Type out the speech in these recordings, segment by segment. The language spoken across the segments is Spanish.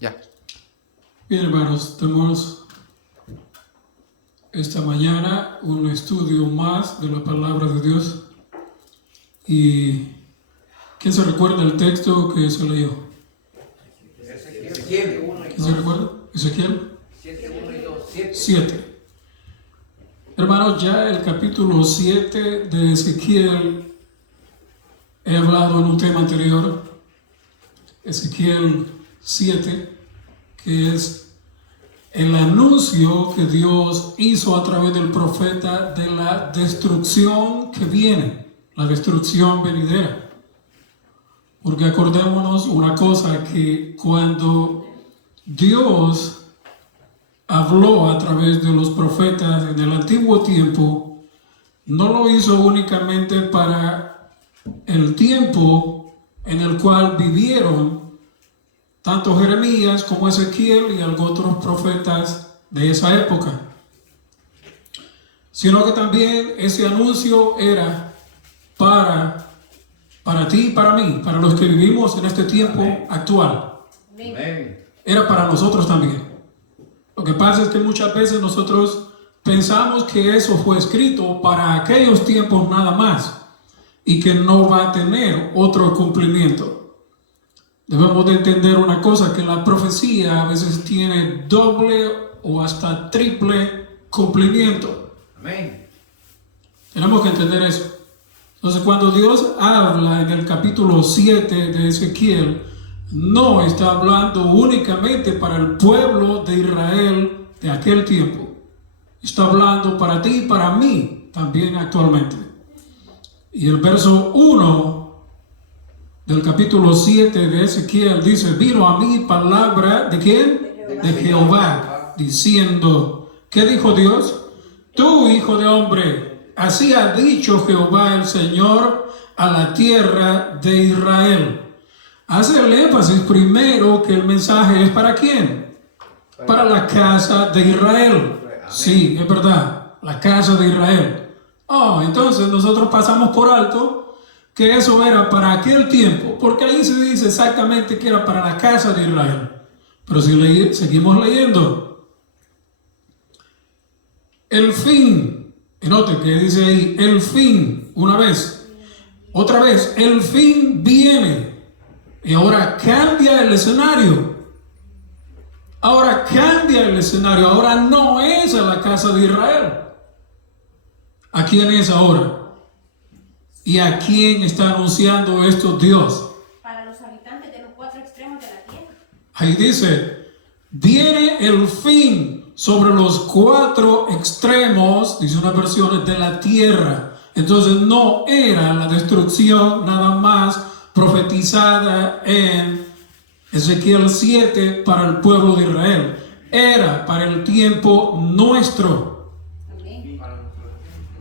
Ya. Bien, hermanos, tenemos esta mañana un estudio más de la palabra de Dios. ¿Y quién se recuerda el texto que se leyó? Ezequiel. ¿Quién se recuerda? Ezequiel 7. Hermanos, ya el capítulo 7 de Ezequiel, he hablado en un tema anterior, Ezequiel 7, que es el anuncio que Dios hizo a través del profeta de la destrucción que viene, la destrucción venidera. Porque acordémonos una cosa, que cuando Dios habló a través de los profetas en el antiguo tiempo, no lo hizo únicamente para el tiempo en el cual vivieron tanto Jeremías como Ezequiel y algunos otros profetas de esa época, sino que también ese anuncio era para ti y para mí, para los que vivimos en este tiempo actual. Amén. Era para nosotros también. Lo que pasa es que muchas veces nosotros pensamos que eso fue escrito para aquellos tiempos nada más y que no va a tener otro cumplimiento. Debemos de entender una cosa, que la profecía a veces tiene doble o hasta triple cumplimiento. Amén. Tenemos que entender eso. Entonces, cuando Dios habla en el capítulo 7 de Ezequiel, no está hablando únicamente para el pueblo de Israel de aquel tiempo. Está hablando para ti y para mí también actualmente. Y el verso 1 del capítulo 7 de Ezequiel dice: vino a mí palabra ¿de quién? De Jehová, diciendo, ¿qué dijo Dios? Tú, hijo de hombre, así ha dicho Jehová el Señor a la tierra de Israel. Hace el énfasis primero que el mensaje es ¿para quién? Para la casa de Israel. Sí, es verdad, la casa de Israel. Entonces nosotros pasamos por alto que eso era para aquel tiempo, porque ahí se dice exactamente que era para la casa de Israel. Pero si seguimos leyendo, el fin, y note que dice ahí, el fin, una vez, otra vez, el fin viene. Y ahora cambia el escenario. Ahora no es a la casa de Israel. ¿A quién es ahora? ¿Y a quién está anunciando esto Dios? Para los habitantes de los 4 extremos de la tierra. Ahí dice, viene el fin sobre los 4 extremos, dice una versión, de la tierra. Entonces no era la destrucción nada más profetizada en Ezequiel 7 para el pueblo de Israel. Era para el tiempo nuestro. Amén.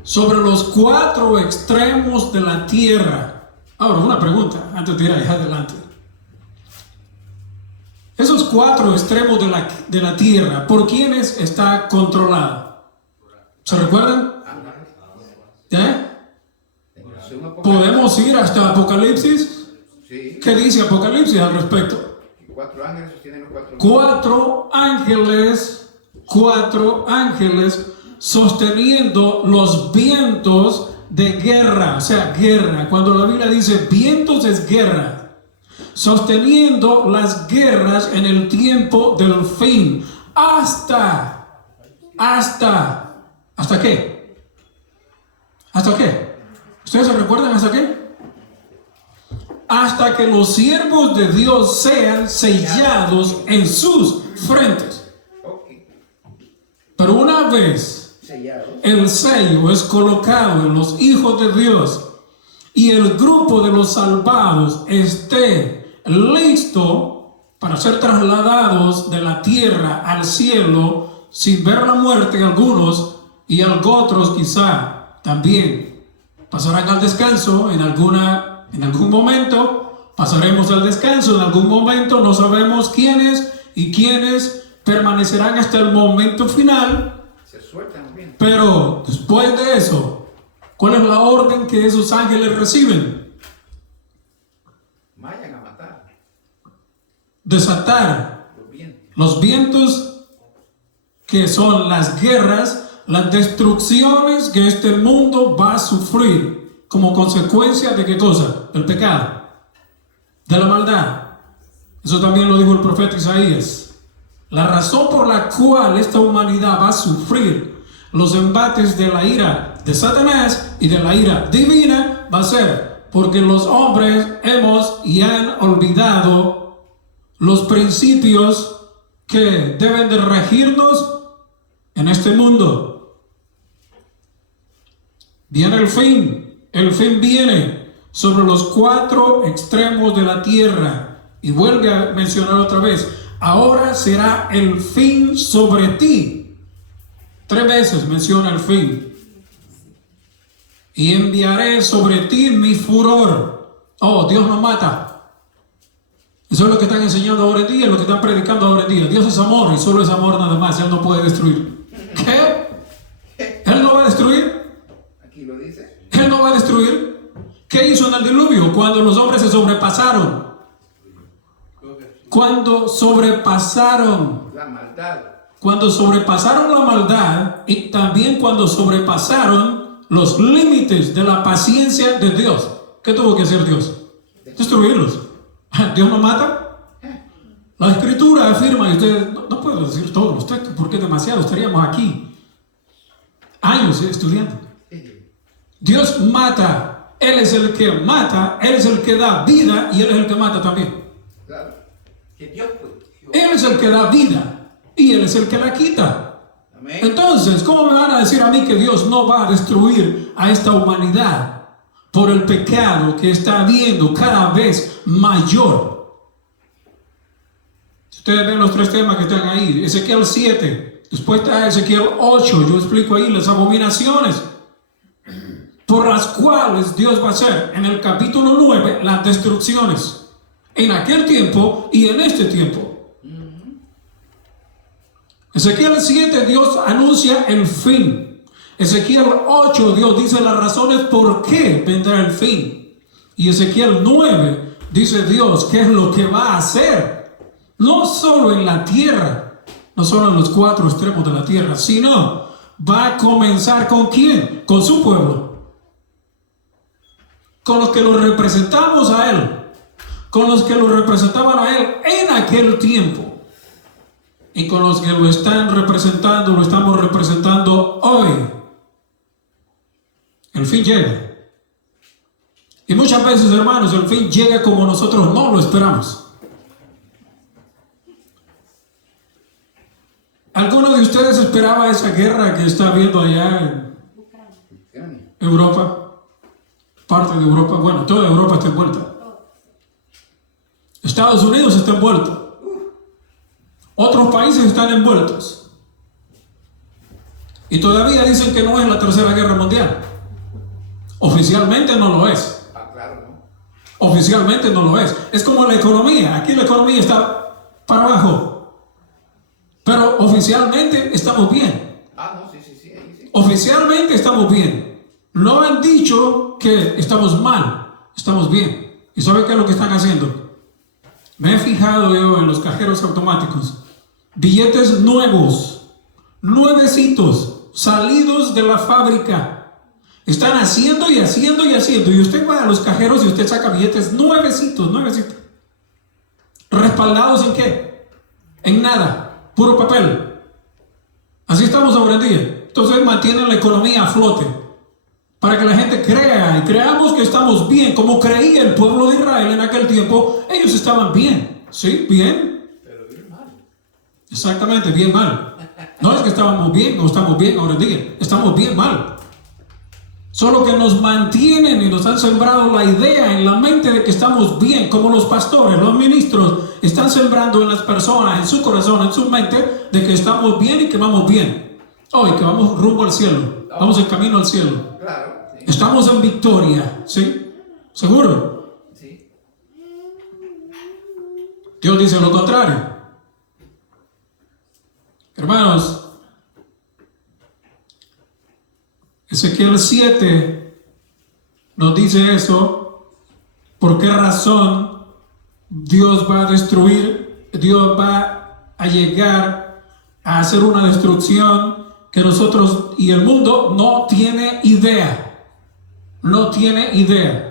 Sobre los 4 extremos de la tierra. Ahora, una pregunta antes de ir adelante. Esos 4 extremos de la tierra, ¿por quiénes está controlada? ¿Se recuerdan? ¿Podemos ir hasta Apocalipsis? Sí. ¿Qué dice Apocalipsis al respecto? 4 ángeles sostienen los 4. 4 ángeles sosteniendo los vientos de guerra, o sea, guerra. Cuando la Biblia dice vientos es guerra, sosteniendo las guerras en el tiempo del fin, ¿hasta qué? ¿Hasta qué? ¿Ustedes se recuerdan hasta qué? Hasta que los siervos de Dios sean sellados en sus frentes. Pero una vez el sello es colocado en los hijos de Dios y el grupo de los salvados esté listo para ser trasladados de la tierra al cielo sin ver la muerte, algunos, y otros quizá también pasarán al descanso en algún momento. Pasaremos al descanso en algún momento. No sabemos quiénes y quiénes permanecerán hasta el momento final. Se sueltan bien. Pero después de eso, ¿cuál es la orden que esos ángeles reciben? Vayan a matar. Desatar Los vientos que son las guerras, las destrucciones que este mundo va a sufrir como consecuencia de ¿qué cosa? Del pecado, de la maldad. Eso también lo dijo el profeta Isaías. La razón por la cual esta humanidad va a sufrir los embates de la ira de Satanás y de la ira divina va a ser porque los hombres hemos y han olvidado los principios que deben de regirnos en este mundo. Viene el fin viene sobre los 4 extremos de la tierra. Y vuelve a mencionar otra vez, ahora será el fin sobre ti. 3 veces menciona el fin. Y enviaré sobre ti mi furor. Oh, Dios no mata. Eso es lo que están enseñando ahora en día, lo que están predicando ahora en día. Dios es amor y solo es amor nada más. Él no puede destruir. ¿Qué? ¿Él no va a destruir? Aquí lo dice. Él no va a destruir. ¿Qué hizo en el diluvio? Cuando los hombres se sobrepasaron. Cuando sobrepasaron La maldad. Cuando sobrepasaron la maldad y también cuando sobrepasaron los límites de la paciencia de Dios. ¿Qué tuvo que hacer Dios? Destruirlos. ¿Dios no mata? La Escritura afirma, y ustedes no puedo decir todos los textos porque demasiado, estaríamos aquí años estudiando. Dios mata, Él es el que mata, Él es el que da vida y Él es el que mata también. Claro. Que Dios pues. Él es el que da vida y Él es el que la quita. Amén. Entonces, ¿cómo me van a decir a mí que Dios no va a destruir a esta humanidad por el pecado que está habiendo cada vez mayor? Si ustedes ven los 3 temas que están ahí, Ezequiel 7, después está Ezequiel 8, yo explico ahí las abominaciones por las cuales Dios va a hacer en el capítulo 9 las destrucciones. En aquel tiempo y en este tiempo. Ezequiel 7, Dios anuncia el fin. Ezequiel 8, Dios dice las razones por qué vendrá el fin. Y Ezequiel 9, dice Dios qué es lo que va a hacer. No solo en la tierra, no solo en los 4 extremos de la tierra, sino va a comenzar ¿con quién? Con su pueblo. Con los que lo representamos a Él. Con los que lo representaban a Él en aquel tiempo y con los que lo están representando, lo estamos representando hoy. El fin llega. Y muchas veces, hermanos, el fin llega como nosotros no lo esperamos. ¿Alguno de ustedes esperaba esa guerra que está habiendo allá en Europa? Parte de Europa, bueno, toda Europa está envuelta. Estados Unidos está envuelto. Otros países están envueltos. Y todavía dicen que no es la Tercera Guerra Mundial. Oficialmente no lo es. Claro, ¿no? Oficialmente no lo es. Es como la economía. Aquí la economía está para abajo. Pero oficialmente estamos bien. No, sí. Ahí sí. Oficialmente estamos bien. No han dicho que estamos mal. Estamos bien. ¿Y saben qué es lo que están haciendo? Me he fijado yo en los cajeros automáticos. Billetes nuevos, nuevecitos, salidos de la fábrica. Están haciendo y haciendo y haciendo. Y usted va a los cajeros y usted saca billetes nuevecitos. ¿Respaldados en qué? En nada, puro papel. Así estamos ahora en día. Entonces mantienen la economía a flote. Para que la gente crea y creamos que estamos bien, como creía el pueblo de Israel en aquel tiempo, ellos estaban bien. ¿Sí? ¿Bien? Pero bien mal. Exactamente, bien mal. No es que estábamos bien o estamos bien ahora en día, estamos bien mal. Solo que nos mantienen y nos han sembrado la idea en la mente de que estamos bien, como los pastores, los ministros, están sembrando en las personas, en su corazón, en su mente, de que estamos bien y que vamos bien. Hoy que vamos rumbo al cielo, vamos en camino al cielo. Claro. Sí. Estamos en victoria, ¿sí? ¿Seguro? Sí. Dios dice lo contrario. Hermanos, Ezequiel 7 nos dice eso. ¿Por qué razón Dios va a destruir? Dios va a llegar a hacer una destrucción que nosotros y el mundo no tiene idea. No tiene idea.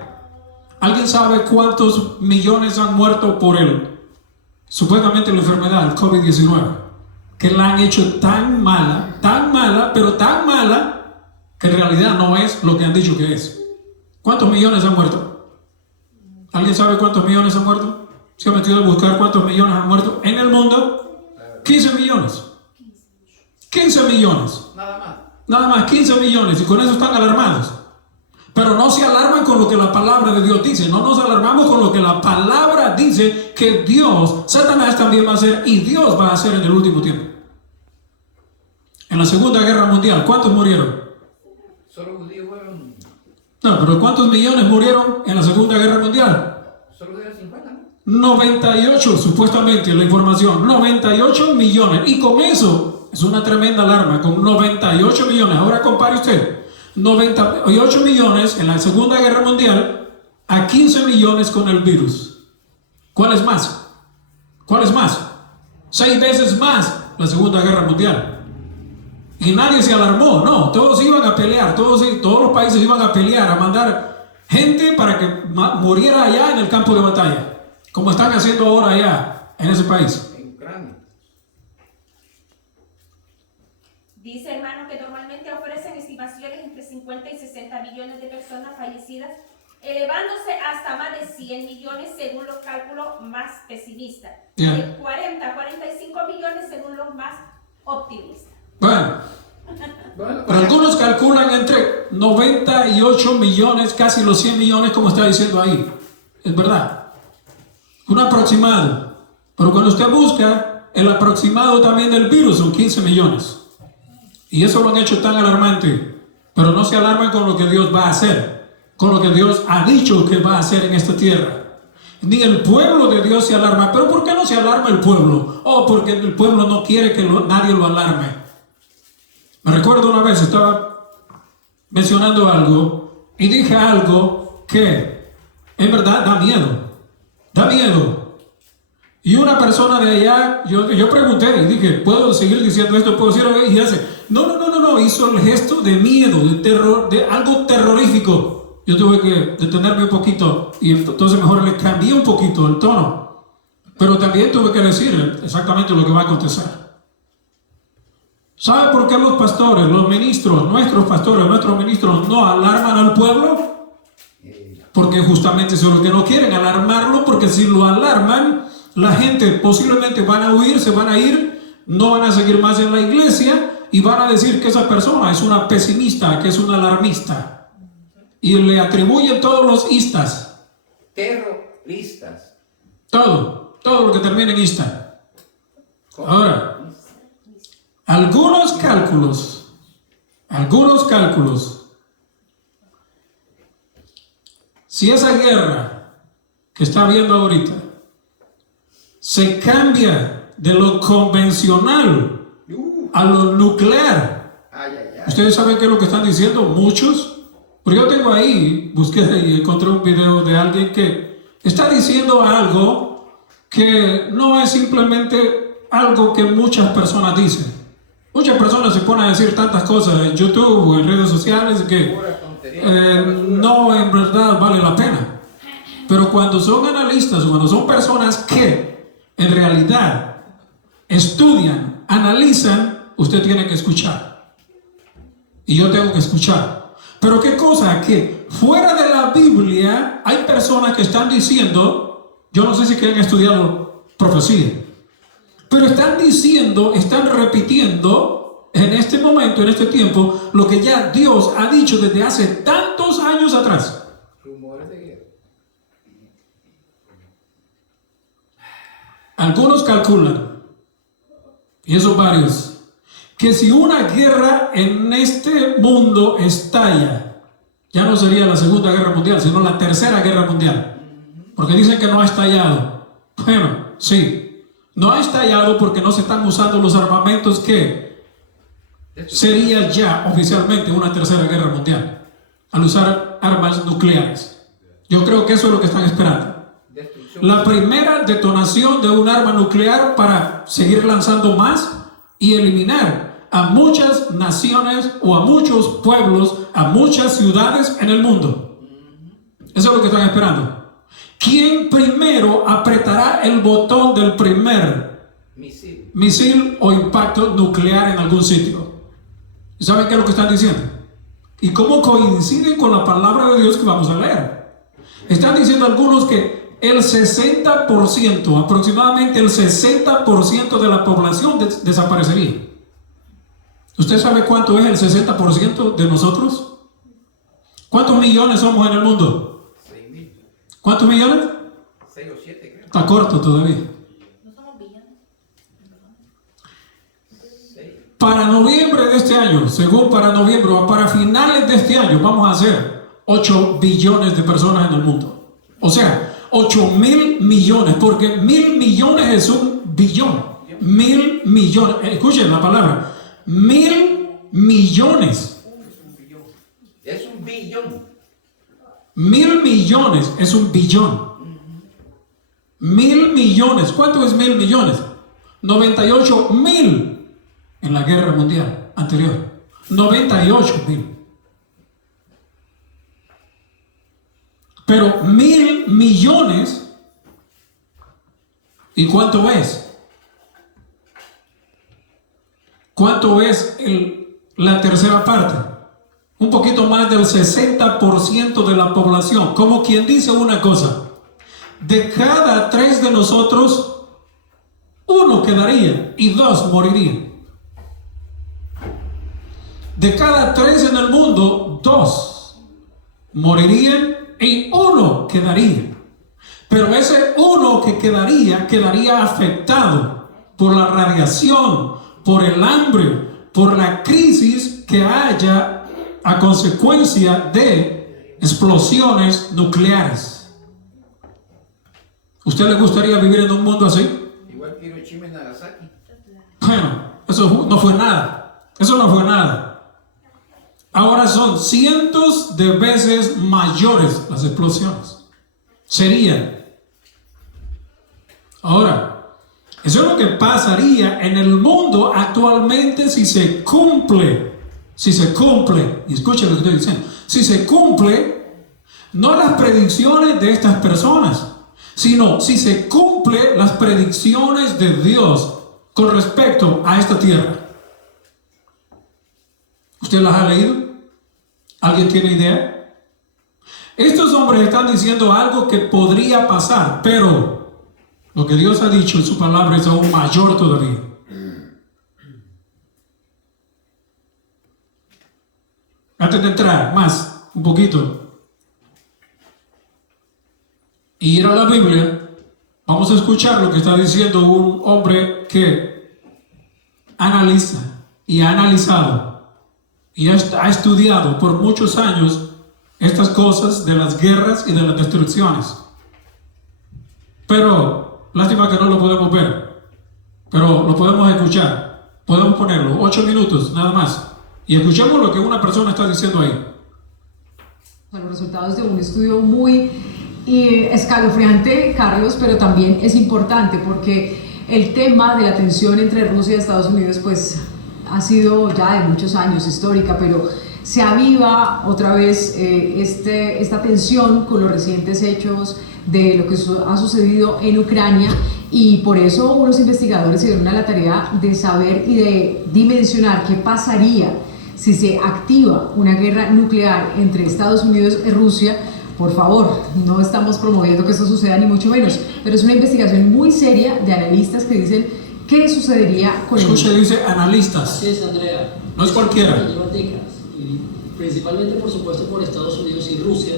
¿Alguien sabe cuántos millones han muerto por él? Supuestamente la enfermedad, el COVID-19, que la han hecho tan mala, pero tan mala, que en realidad no es lo que han dicho que es. ¿Cuántos millones han muerto? ¿Alguien sabe cuántos millones han muerto? ¿Se ha metido a buscar cuántos millones han muerto en el mundo? 15 millones. 15 millones. Nada más. Nada más, 15 millones. Y con eso están alarmados. Pero no se alarman con lo que la palabra de Dios dice. No nos alarmamos con lo que la palabra dice que Dios, Satanás también va a hacer y Dios va a hacer en el último tiempo. En la Segunda Guerra Mundial, ¿cuántos murieron? Solo judíos fueron. No, pero ¿cuántos millones murieron en la Segunda Guerra Mundial? Solo judíos 50, ¿no? 98, supuestamente, la información. 98 millones. Y con eso, es una tremenda alarma. Con 98 millones. Ahora compare usted. 98 millones en la Segunda Guerra Mundial a 15 millones con el virus. ¿Cuál es más? ¿Cuál es más? 6 veces más la Segunda Guerra Mundial. Y nadie se alarmó, no, todos iban a pelear, todos los países iban a pelear, a mandar gente para que muriera allá en el campo de batalla, como están haciendo ahora allá en ese país. En Ucrania. Dice, hermano, que normalmente ofrecen estimaciones entre 50 y 60 millones de personas fallecidas, elevándose hasta más de 100 millones según los cálculos más pesimistas, de 40 a 45 millones según los más optimistas. Bueno, pero algunos calculan entre 98 millones, casi los 100 millones, como está diciendo ahí. Es verdad. Un aproximado. Pero cuando usted busca, el aproximado también del virus son 15 millones. Y eso lo han hecho tan alarmante. Pero no se alarman con lo que Dios va a hacer, con lo que Dios ha dicho que va a hacer en esta tierra. Ni el pueblo de Dios se alarma. ¿Pero por qué no se alarma el pueblo? Oh, porque el pueblo no quiere que nadie lo alarme. Me recuerdo una vez, estaba mencionando algo y dije algo que en verdad da miedo. Da miedo. Y una persona de allá, yo pregunté y dije, ¿puedo seguir diciendo esto? ¿Puedo decirlo? Y hace, no, hizo el gesto de miedo, de terror, de algo terrorífico. Yo tuve que detenerme un poquito y entonces mejor le cambié un poquito el tono. Pero también tuve que decir exactamente lo que va a acontecer. ¿Sabe por qué los pastores, los ministros, nuestros ministros no alarman al pueblo? Porque justamente eso es lo que no quieren, alarmarlo, porque si lo alarman, la gente posiblemente van a huir, se van a ir, no van a seguir más en la iglesia y van a decir que esa persona es una pesimista, que es una alarmista. Y le atribuyen todos los istas. Terroristas. Todo lo que termine en ista. Ahora, algunos cálculos, si esa guerra que está habiendo ahorita se cambia de lo convencional a lo nuclear, ustedes saben qué es lo que están diciendo muchos, pero yo tengo ahí, busqué y encontré un video de alguien que está diciendo algo que no es simplemente algo que muchas personas dicen. Muchas personas se ponen a decir tantas cosas en YouTube o en redes sociales que no en verdad vale la pena. Pero cuando son analistas o cuando son personas que en realidad estudian, analizan, usted tiene que escuchar. Y yo tengo que escuchar. Pero qué cosa, que fuera de la Biblia hay personas que están diciendo, yo no sé si que han estudiado profecía, pero están diciendo, están repitiendo en este momento, en este tiempo, lo que ya Dios ha dicho desde hace tantos años atrás. Rumores de guerra. Algunos calculan, y esos varios, que si una guerra en este mundo estalla, ya no sería la Segunda Guerra Mundial, sino la Tercera Guerra Mundial. Porque dicen que no ha estallado. Bueno, sí. No ha estallado porque no se están usando los armamentos que sería ya oficialmente una tercera guerra mundial al usar armas nucleares. Yo creo que eso es lo que están esperando. Destrucción. La primera detonación de un arma nuclear para seguir lanzando más y eliminar a muchas naciones o a muchos pueblos, a muchas ciudades en el mundo. Eso es lo que están esperando. ¿Quién primero apretará el botón del primer misil o impacto nuclear en algún sitio? ¿Saben qué es lo que están diciendo? ¿Y cómo coincide con la palabra de Dios que vamos a leer? Están diciendo algunos que el 60%, aproximadamente el 60% de la población desaparecería. ¿Usted sabe cuánto es el 60% de nosotros? ¿Cuántos millones somos en el mundo? 6.000. ¿Cuántos millones? 6 o 7 creo. Está corto todavía. No somos billones. Para noviembre de este año, según para noviembre o para finales de este año, vamos a hacer 8 billones de personas en el mundo. O sea, 8.000 millones, porque 1.000 millones es un billón. 1.000 millones, escuchen la palabra, 1.000 millones. Es un billón. 1.000 millones es un billón. 1.000 millones, ¿cuánto es 1.000 millones? 98.000 en la guerra mundial anterior. 98.000. Pero 1.000 millones, ¿y cuánto es? ¿Cuánto es la tercera parte? Un poquito más del 60% de la población. Como quien dice una cosa, de cada 3 de nosotros, 1 quedaría y 2 morirían. De cada 3 en el mundo, 2 morirían y 1 quedaría. Pero ese 1 que quedaría afectado por la radiación, por el hambre, por la crisis que haya a consecuencia de explosiones nucleares. ¿Usted le gustaría vivir en un mundo así? Igual que Hiroshima y Nagasaki. Bueno, eso no fue nada. Eso no fue nada. Ahora son cientos de veces mayores las explosiones. Serían. Ahora, eso es lo que pasaría en el mundo actualmente si se cumple, y escuchen lo que estoy diciendo, si se cumple, no las predicciones de estas personas, sino si se cumple las predicciones de Dios con respecto a esta tierra. ¿Usted las ha leído? ¿Alguien tiene idea? Estos hombres están diciendo algo que podría pasar, pero lo que Dios ha dicho en su palabra es aún mayor todavía. Antes de entrar más, un poquito, y ir a la Biblia, vamos a escuchar lo que está diciendo un hombre que analiza y ha analizado y ha estudiado por muchos años estas cosas de las guerras y de las destrucciones. Pero lástima que no lo podemos ver, pero lo podemos escuchar. Podemos ponerlo 8 minutos nada más y escuchemos lo que una persona está diciendo ahí. Son los resultados de un estudio muy escalofriante, Carlos, pero también es importante porque el tema de la tensión entre Rusia y Estados Unidos pues ha sido ya de muchos años histórica, pero se aviva otra vez esta tensión con los recientes hechos de lo que ha sucedido en Ucrania, y por eso unos investigadores se dieron a la tarea de saber y de dimensionar qué pasaría si se activa una guerra nuclear entre Estados Unidos y Rusia. Por favor, no estamos promoviendo que esto suceda ni mucho menos, pero es una investigación muy seria de analistas que dicen qué sucedería con Escuche, dice analistas. Así es, Andrea. No es cualquiera. Lleva décadas, y principalmente, por supuesto, por Estados Unidos y Rusia,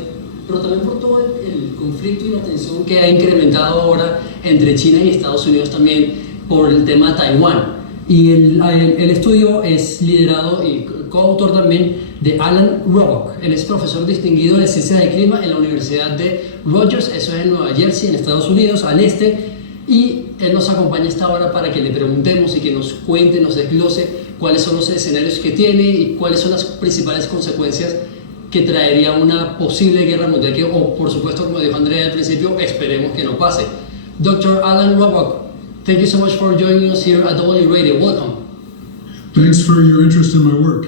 pero también por todo el conflicto y la tensión que ha incrementado ahora entre China y Estados Unidos, también por el tema de Taiwán. Y el estudio es liderado y coautor también de Alan Robock. Él es profesor distinguido de Ciencias del Clima en la Universidad de Rogers, eso es en Nueva Jersey, en Estados Unidos, al este, y él nos acompaña esta hora para que le preguntemos y que nos cuente, nos desglose cuáles son los escenarios que tiene y cuáles son las principales consecuencias que traería una posible guerra mundial, que, o por supuesto, como dijo Andrea al principio, esperemos que no pase. Dr. Alan Robock, thank you so much for joining us here at W Radio. Welcome. Thanks for your interest in my work.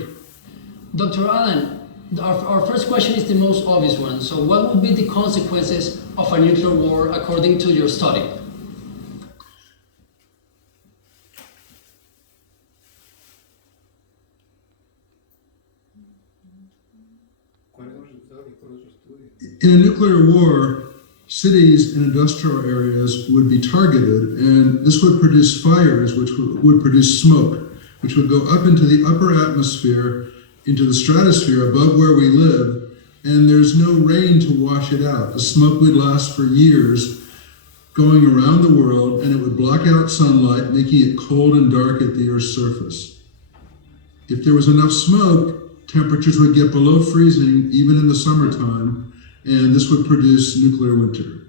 Dr. Alan, our first question is the most obvious one. So what would be the consequences of a nuclear war according to your study? ¿Cuál es el resultado de todo su estudio? In a nuclear war, cities and industrial areas would be targeted, and this would produce fires, which would produce smoke, which would go up into the upper atmosphere, into the stratosphere above where we live, and there's no rain to wash it out. The smoke would last for years, going around the world, and it would block out sunlight, making it cold and dark at the Earth's surface. If there was enough smoke, temperatures would get below freezing, even in the summertime, and this would produce nuclear winter.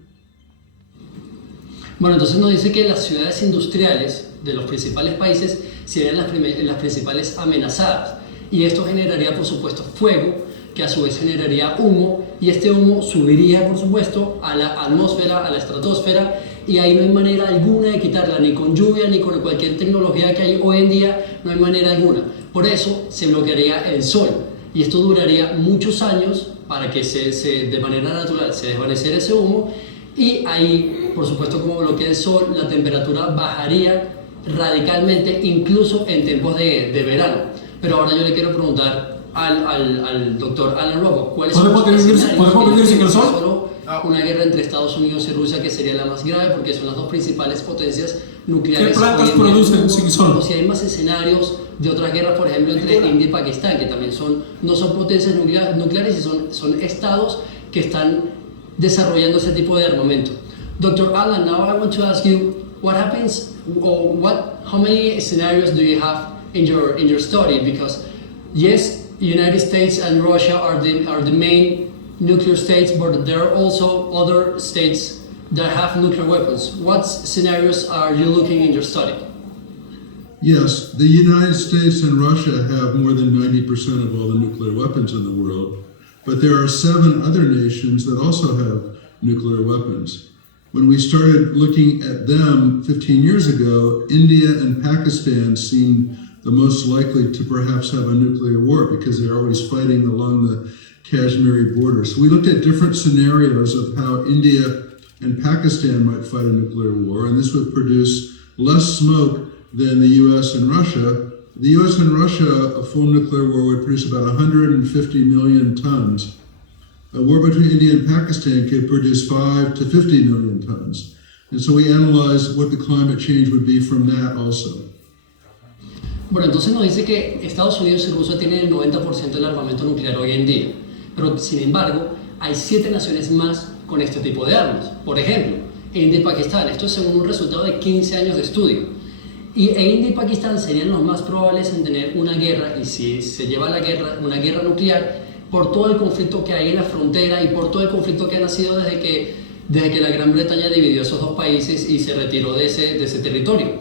Bueno, entonces nos dice que las ciudades industriales de los principales países serían las principales amenazadas, y esto generaría, por supuesto, fuego, que a su vez generaría humo, y este humo subiría, por supuesto, a la atmósfera, a la estratosfera, y ahí no hay manera alguna de quitarla, ni con lluvia, ni con cualquier tecnología que hay hoy en día, no hay manera alguna. Por eso se bloquearía el sol, y esto duraría muchos años para que de manera natural se desvaneciera ese humo, y ahí, por supuesto, como bloquea el sol, la temperatura bajaría radicalmente, incluso en tiempos de verano. Pero ahora yo le quiero preguntar al doctor Alan Robock, ¿cuáles son los escenarios? ¿Podemos vivir sin el sol? Solo una guerra entre Estados Unidos y Rusia, que sería la más grave porque son las dos principales potencias nucleares. ¿Qué plantas hoy en día. producen sin sol? O si hay más escenarios de otras guerras, por ejemplo, entre India y Pakistán, que también no son potencias nucleares y son estados que están desarrollando ese tipo de armamento. Dr. Alan, now I want to ask you, what happens, or how many scenarios do you have in your study? Because yes, United States and Russia are the main nuclear states, but there are also other states that have nuclear weapons. What scenarios are you looking in your study? Yes, the United States and Russia have more than 90% of all the nuclear weapons in the world, but there are 7 other nations that also have nuclear weapons. When we started looking at them 15 years ago, India and Pakistan seemed the most likely to perhaps have a nuclear war because they're always fighting along the Kashmiri border. So we looked at different scenarios of how India and Pakistan might fight a nuclear war, and this would produce less smoke than the US and Russia. The US and Russia, a full nuclear war would produce about 150 million tons. A war between India and Pakistan could produce 5 to 50 million tons. And so we analyzed what the climate change would be from that also. Bueno, entonces nos dice que Estados Unidos y Rusia tienen el 90% del armamento nuclear hoy en día, pero sin embargo hay 7 naciones más con este tipo de armas. Por ejemplo, India y Pakistán, esto es según un resultado de 15 años de estudio. India y Pakistán serían los más probables en tener una guerra, y si se lleva la guerra, una guerra nuclear, por todo el conflicto que hay en la frontera y por todo el conflicto que ha nacido desde que la Gran Bretaña dividió esos dos países y se retiró de ese territorio.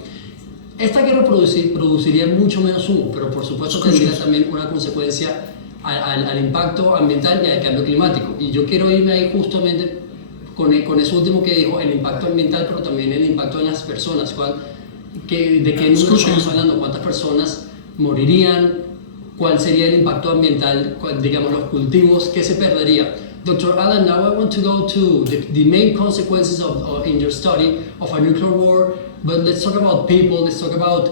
Esta guerra produciría mucho menos humo, pero por supuesto tendría también una consecuencia al impacto ambiental y al cambio climático. Y yo quiero irme ahí justamente con eso último que dijo, el impacto ambiental, pero también el impacto en las personas. ¿De qué número estamos hablando? ¿Cuántas personas morirían? ¿Cuál sería el impacto ambiental? Digamos, los cultivos, ¿qué se perdería? Dr. Alan, now I want to go to the main consequences in your study of a nuclear war, but let's talk about people, let's talk about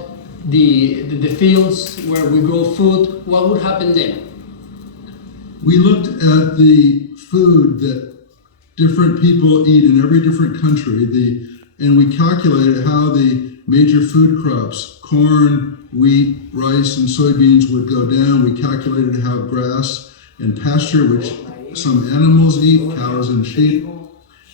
the fields where we grow food. What would happen then? We looked at the food that different people eat in every different country, and we calculated how the major food crops, corn, wheat, rice, and soybeans would go down. We calculated how grass and pasture, which some animals eat, cows and sheep,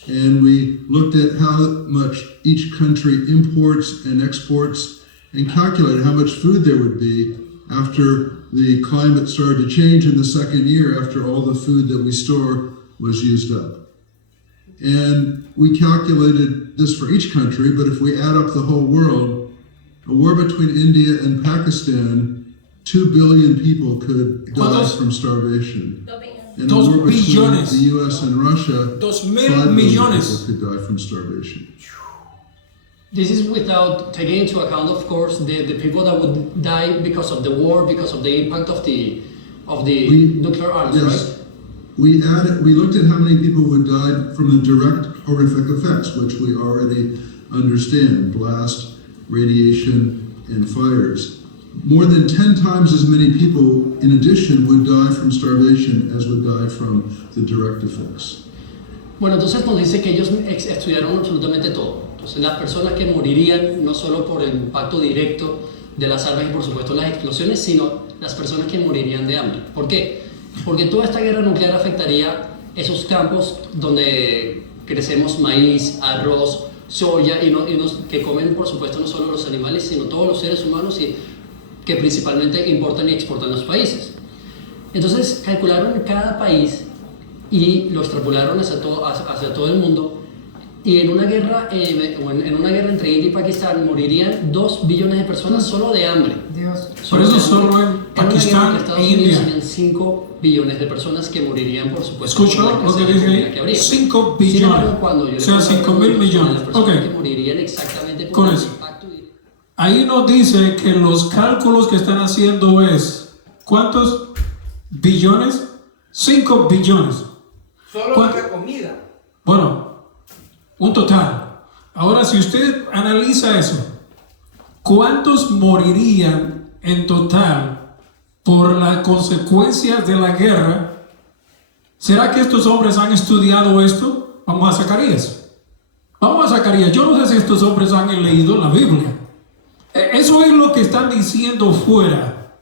and we looked at how much each country imports and exports and calculated how much food there would be after the climate started to change in the second year, after all the food that we store was used up. And we calculated this for each country, but if we add up the whole world, a war between India and Pakistan, 2 billion people could die from starvation. In Dos the war between billones. the U.S. and Russia, 2.000 5 million millones. people could die from starvation. This is without taking into account, of course, the people that would die because of the war, because of the impact of the nuclear arms, Yes. right? We looked at how many people would die from the direct horrific effects, which we already understand: blast, radiation, and fires. More than 10 times as many people, in addition, would die from starvation as would die from the direct effects. Bueno, entonces nos dice que ellos estudiaron absolutamente todo. Entonces las personas que morirían no solo por el impacto directo de las armas y por supuesto las explosiones, sino las personas que morirían de hambre. ¿Por qué? Porque toda esta guerra nuclear afectaría esos campos donde crecemos maíz, arroz, soya que comen por supuesto no solo los animales sino todos los seres humanos y que principalmente importan y exportan los países. Entonces calcularon cada país y lo extrapolaron hacia todo el mundo, y en una guerra entre India y Pakistán morirían 2 billones de personas solo de hambre. Dios. Por eso solo en En Pakistán una guerra Estados e Unidos India. serían 5 billones de personas que morirían, por supuesto. ¿Escucho por la lo que escasez de dice comida ahí? que habría. 5 Sin embargo, billones. cuando yo O le sea, pongo 5.000 millones. las personas Ok. que morirían exactamente Con por el eso. impacto directo. Ahí nos dice que los cálculos que están haciendo es, ¿cuántos billones? 5 billones. Solo ¿Cuánto? para comida. Bueno, un total. Ahora, si usted analiza eso, ¿cuántos morirían en total por las consecuencias de la guerra? ¿Será que estos hombres han estudiado esto? Vamos a Zacarías. Vamos a Zacarías. Yo no sé si estos hombres han leído la Biblia. Eso es lo que están diciendo fuera,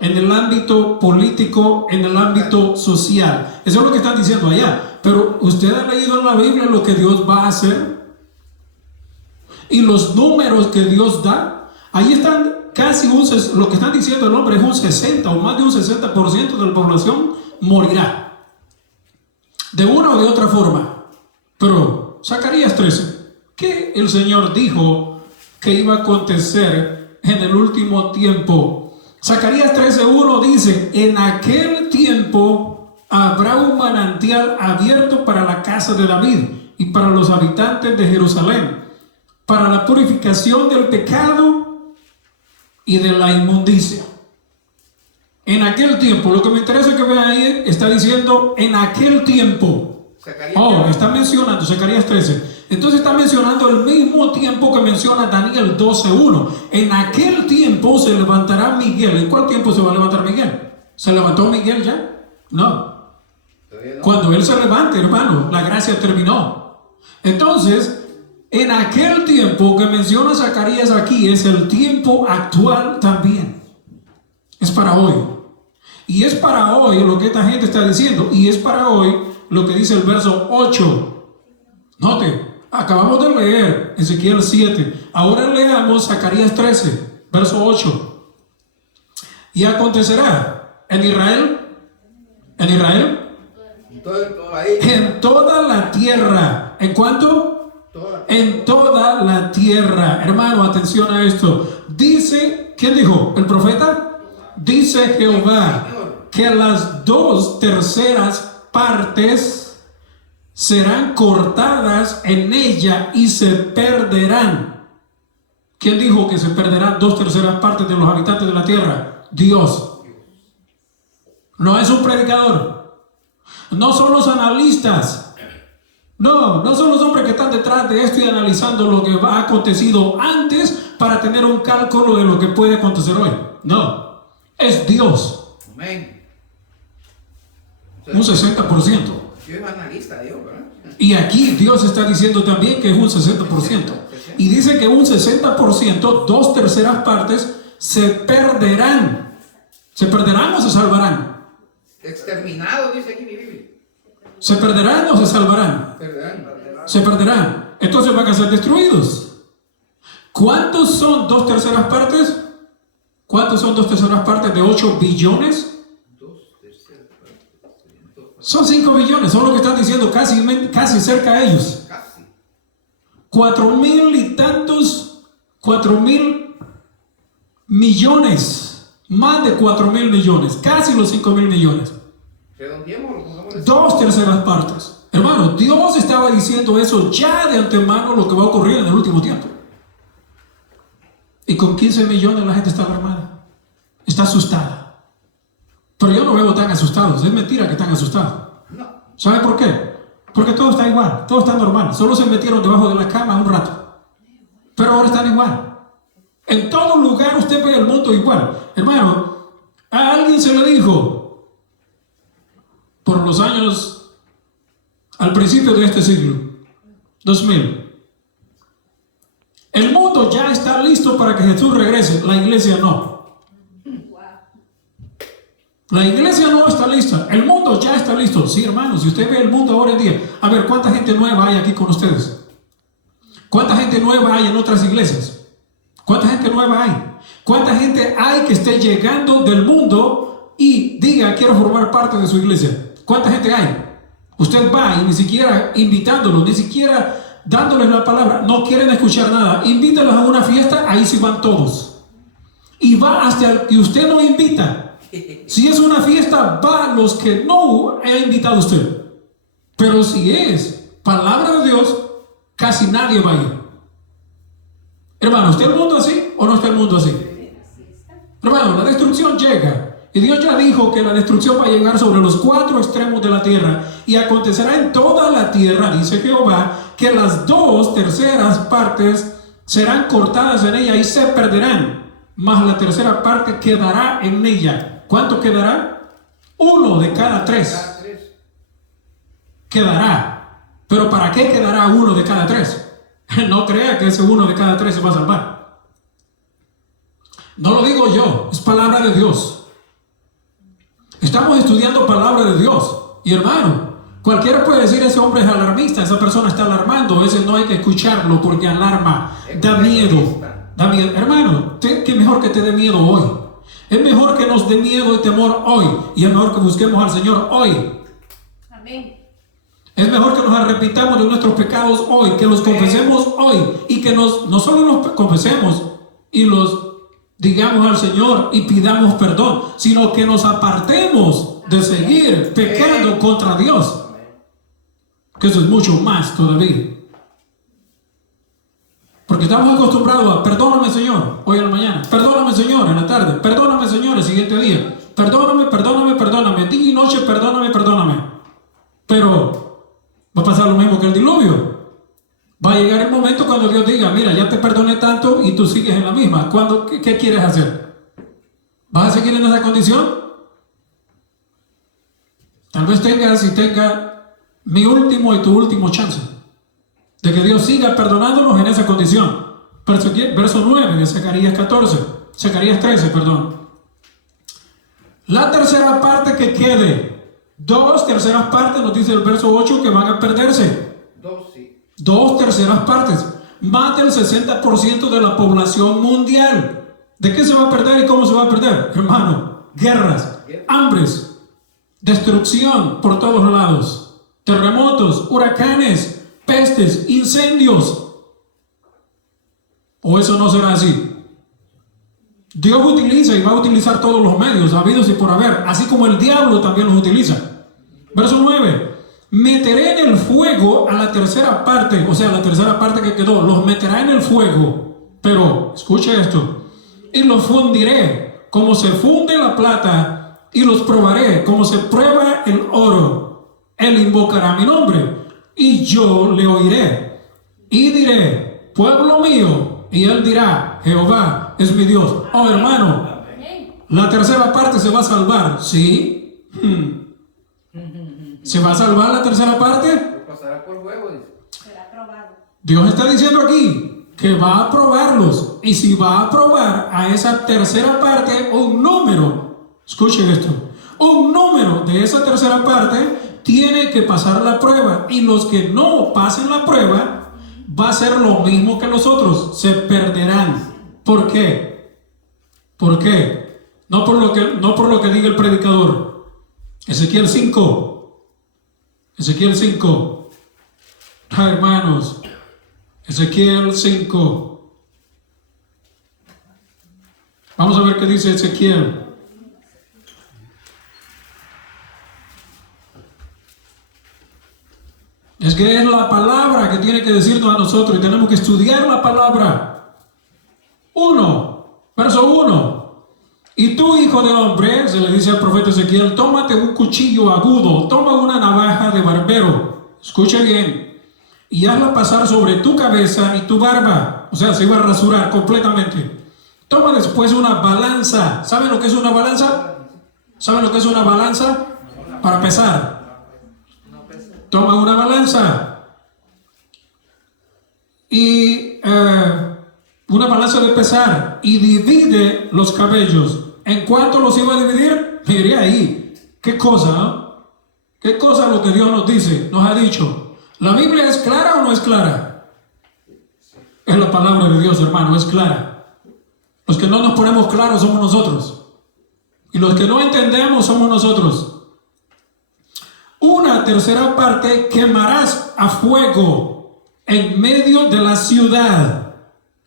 en el ámbito político, en el ámbito social. Eso es lo que están diciendo allá. Pero usted ha leído en la Biblia lo que Dios va a hacer y los números que Dios da. Ahí están casi lo que están diciendo el hombre es un 60 o más de un 60% de la población morirá de una o de otra forma. Pero Zacarías 13, que el Señor dijo que iba a acontecer en el último tiempo. Zacarías 13:1 dice: en aquel tiempo habrá un manantial abierto para la casa de David y para los habitantes de Jerusalén, para la purificación del pecado y de la inmundicia. En aquel tiempo, lo que me interesa que vean ahí, está diciendo en aquel tiempo. Oh, está mencionando Zacarías 13. Entonces está mencionando el mismo tiempo que menciona Daniel 12:1. En aquel tiempo se levantará Miguel. ¿En cuál tiempo se va a levantar Miguel? ¿Se levantó Miguel ya? No. Cuando él se levante, hermano, la gracia terminó. Entonces, en aquel tiempo que menciona Zacarías aquí es el tiempo actual también. Es para hoy. Y es para hoy lo que esta gente está diciendo. Y es para hoy lo que dice el verso 8. Note, acabamos de leer Ezequiel 7. Ahora leamos Zacarías 13, verso 8. Y acontecerá en Israel, en toda la tierra. ¿En cuánto? En toda la tierra. Hermano, atención a esto. Dice, ¿quién dijo? ¿El profeta? Dice Jehová que las 2/3 partes serán cortadas en ella y se perderán. ¿Quién dijo que se perderán 2/3 partes de los habitantes de la tierra? Dios. No es un predicador. No son los analistas. No son los hombres que están detrás de esto y analizando lo que ha acontecido antes para tener un cálculo de lo que puede acontecer hoy. No. Es Dios. Amén. Un 60%. Yo es analista, Dios, ¿verdad? Y aquí Dios está diciendo también que es un 60%. Y dice que un 60%, 2/3 partes, se perderán. ¿Se perderán o se salvarán? Exterminado, dice aquí mi Biblia. ¿Se perderán o se salvarán? Perdón. Se perderán. Entonces van a ser destruidos. ¿Cuántos son 2/3 partes? ¿Cuántos son 2/3 partes de 8 billones? Son 5 billones, son lo que están diciendo, casi cerca a ellos. Casi. 4.000 y tantos, 4.000 millones, más de 4.000 millones, casi los 5.000 millones. Redondeémoslo, pongámosle 2/3 partes. Hermano, Dios estaba diciendo eso ya de antemano lo que va a ocurrir en el último tiempo. Y con 15 millones la gente está alarmada. Está asustada. Pero yo no veo tan asustados. Es mentira que están asustados. No. ¿Sabe por qué? Porque todo está igual. Todo está normal. Solo se metieron debajo de la cama un rato. Pero ahora están igual. En todo lugar usted ve el mundo igual. Hermano, a alguien se le dijo por los años al principio de este siglo, 2000. El mundo ya está listo para que Jesús regrese, la iglesia no. La iglesia no está lista, el mundo ya está listo. Sí, hermanos, si usted ve el mundo ahora en día, a ver, ¿cuánta gente nueva hay aquí con ustedes? ¿Cuánta gente nueva hay en otras iglesias? ¿Cuánta gente nueva hay? ¿Cuánta gente hay que esté llegando del mundo y diga, quiero formar parte de su iglesia? ¿Cuánta gente hay? Usted va y ni siquiera invitándolos, ni siquiera dándoles la palabra, no quieren escuchar nada. Invítalos a una fiesta, ahí sí van todos. Y va hasta el que usted no invita. Si es una fiesta, va los que no ha invitado usted. Pero si es palabra de Dios, casi nadie va a ir. Hermano, ¿está el mundo así o no está el mundo así? Hermano, la destrucción llega. Y Dios ya dijo que la destrucción va a llegar sobre los 4 extremos de la tierra. Y acontecerá en toda la tierra, dice Jehová, que las 2/3 partes serán cortadas en ella y se perderán. Mas la tercera parte quedará en ella. ¿Cuánto quedará? 1 de cada 3. cada 3. Quedará. Pero ¿para qué quedará 1 de cada 3? No crea que ese 1 de cada 3 se va a salvar. No lo digo yo, es palabra de Dios. Estamos estudiando palabra de Dios. Y hermano, cualquiera puede decir, ese hombre es alarmista, esa persona está alarmando, ese no hay que escucharlo porque alarma, da miedo. Da miedo. Hermano, ¿qué mejor que te dé miedo hoy? Es mejor que nos dé miedo y temor hoy. Y es mejor que busquemos al Señor hoy. Amén. Es mejor que nos arrepintamos de nuestros pecados hoy, que los confesemos hoy y que no solo los confesemos y los digamos al Señor y pidamos perdón, sino que nos apartemos de seguir pecando contra Dios. Que eso es mucho más todavía. Porque estamos acostumbrados a perdóname Señor, hoy en la mañana, perdóname Señor en la tarde, perdóname Señor el siguiente día, perdóname, día y noche, perdóname. Pero va a pasar lo mismo que el diluvio. Va a llegar el momento cuando Dios diga, mira, ya te perdoné tanto y tú sigues en la misma. ¿Qué quieres hacer? ¿Vas a seguir en esa condición? Tal vez tenga mi último y tu último chance de que Dios siga perdonándonos en esa condición. Verso 9 de Zacarías 13, perdón. La tercera parte que quede, 2/3 partes, nos dice el verso 8, que van a perderse. 2, sí. 2/3 partes, más del 60% de la población mundial. ¿De qué se va a perder y cómo se va a perder? Hermano, guerras, hambres, destrucción por todos lados, terremotos, huracanes, pestes, incendios. ¿O eso no será así? Dios utiliza y va a utilizar todos los medios habidos y por haber, así como el diablo también los utiliza. Verso 9. Meteré en el fuego a la tercera parte, o sea, la tercera parte que quedó, los meterá en el fuego. Pero, escuche esto, y los fundiré como se funde la plata, y los probaré como se prueba el oro. Él invocará mi nombre, y yo le oiré. Y diré, pueblo mío, y él dirá, Jehová es mi Dios. Oh, hermano, la tercera parte se va a salvar, ¿sí? ¿Se va a salvar la tercera parte? Pasará por fuego, dice. Será aprobado. Dios está diciendo aquí que va a aprobarlos. Y si va a aprobar a esa tercera parte un número, escuchen esto, un número de esa tercera parte tiene que pasar la prueba. Y los que no pasen la prueba va a ser lo mismo que los otros, se perderán. ¿Por qué? ¿Por qué? No por lo que diga el predicador. Ezequiel 5. Hermanos, Ezequiel 5. Vamos a ver qué dice Ezequiel. que es la palabra que tiene que decirnos a nosotros y tenemos que estudiar la palabra. 1, verso 1. Y tú, hijo de hombre, se le dice al profeta Ezequiel, tómate un cuchillo agudo, toma una navaja de barbero, escuche bien, y hazla pasar sobre tu cabeza y tu barba, o sea, se iba a rasurar completamente. Toma después una balanza. ¿Saben lo que es una balanza? ¿Saben lo que es una balanza? Para pesar. Toma una balanza y una balanza de pesar y divide los cabellos. ¿En cuánto los iba a dividir? Mire ahí. ¿Qué cosa? ¿No? ¿Qué cosa lo que Dios nos dice? Nos ha dicho. ¿La Biblia es clara o no es clara? Es la palabra de Dios, hermano, es clara. Los que no nos ponemos claros somos nosotros. Y los que no entendemos somos nosotros. Una tercera parte quemarás a fuego en medio de la ciudad.